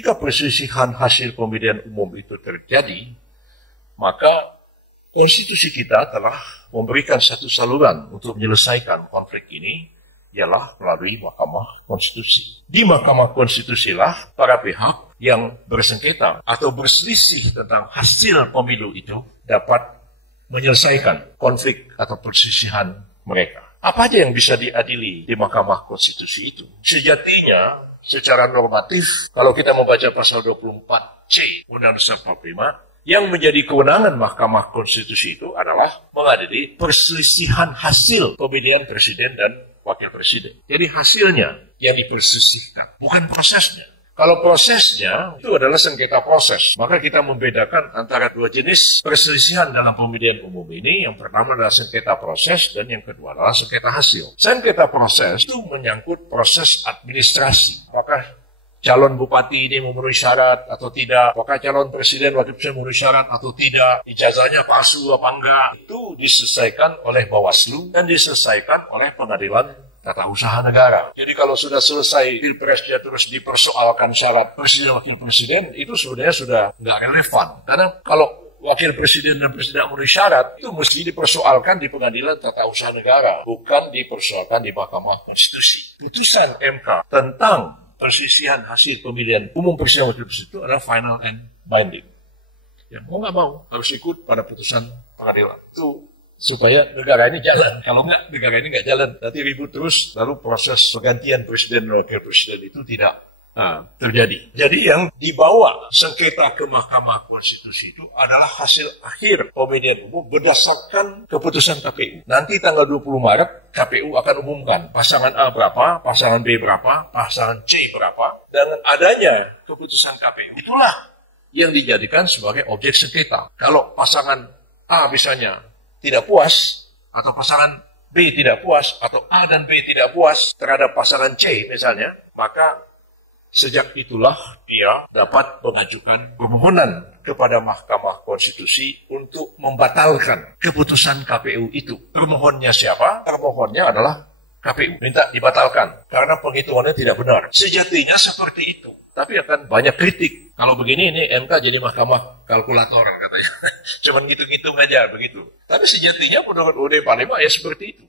Jika perselisihan hasil pemilihan umum itu terjadi, maka konstitusi kita telah memberikan satu saluran untuk menyelesaikan konflik ini, ialah melalui Mahkamah Konstitusi. Di Mahkamah Konstitusi lah para pihak yang bersengketa atau berselisih tentang hasil pemilu itu dapat menyelesaikan konflik atau perselisihan mereka. Apa aja yang bisa diadili di Mahkamah Konstitusi itu? Sejatinya, secara normatif, kalau kita membaca pasal 24C Undang-Undang 45, yang menjadi kewenangan Mahkamah Konstitusi itu adalah mengadili perselisihan hasil pemilihan presiden dan wakil presiden. Jadi hasilnya yang diperselisihkan, bukan prosesnya. Kalau prosesnya itu adalah sengketa proses, maka kita membedakan antara dua jenis perselisihan dalam pemilihan umum ini. Yang pertama adalah sengketa proses dan yang kedua adalah sengketa hasil. Sengketa proses itu menyangkut proses administrasi. Apakah calon bupati ini memenuhi syarat atau tidak, apakah calon presiden wakil presiden memenuhi syarat atau tidak, ijazahnya palsu apa enggak, itu diselesaikan oleh Bawaslu dan diselesaikan oleh Pengadilan Tata Usaha Negara. Jadi kalau sudah selesai pilpresnya terus dipersoalkan syarat presiden wakil presiden, itu sebenarnya sudah nggak relevan. Karena kalau wakil presiden dan presiden memenuhi syarat, itu mesti dipersoalkan di Pengadilan Tata Usaha Negara, bukan dipersoalkan di Mahkamah Konstitusi. Putusan MK tentang perselisihan hasil pemilihan umum presiden wakil presiden itu adalah final and binding. Yang mau nggak mau harus ikut pada putusan pengadilan. Itu supaya negara ini jalan. Kalau nggak, negara ini nggak jalan. Nanti ribut terus, lalu proses pergantian presiden dan wakil presiden itu tidak terjadi. Jadi yang dibawa sengketa ke Mahkamah Konstitusi itu adalah hasil akhir pemilihan umum berdasarkan keputusan KPU. Nanti tanggal 20 Maret KPU akan umumkan pasangan A berapa, pasangan B berapa, pasangan C berapa. Dengan adanya keputusan KPU, itulah yang dijadikan sebagai objek sengketa. Kalau pasangan A misalnya tidak puas, atau pasangan B tidak puas, atau A dan B tidak puas terhadap pasangan C misalnya, maka sejak itulah dia dapat mengajukan permohonan kepada Mahkamah Konstitusi untuk membatalkan keputusan KPU itu. Permohonnya siapa? Permohonnya adalah KPU. Minta dibatalkan karena penghitungannya tidak benar. Sejatinya seperti itu. Tapi akan banyak kritik. Kalau begini ini MK jadi mahkamah kalkulator katanya. Cuman ngitung-ngitung aja begitu. Tapi sejatinya menurut UUD 45 ya seperti itu.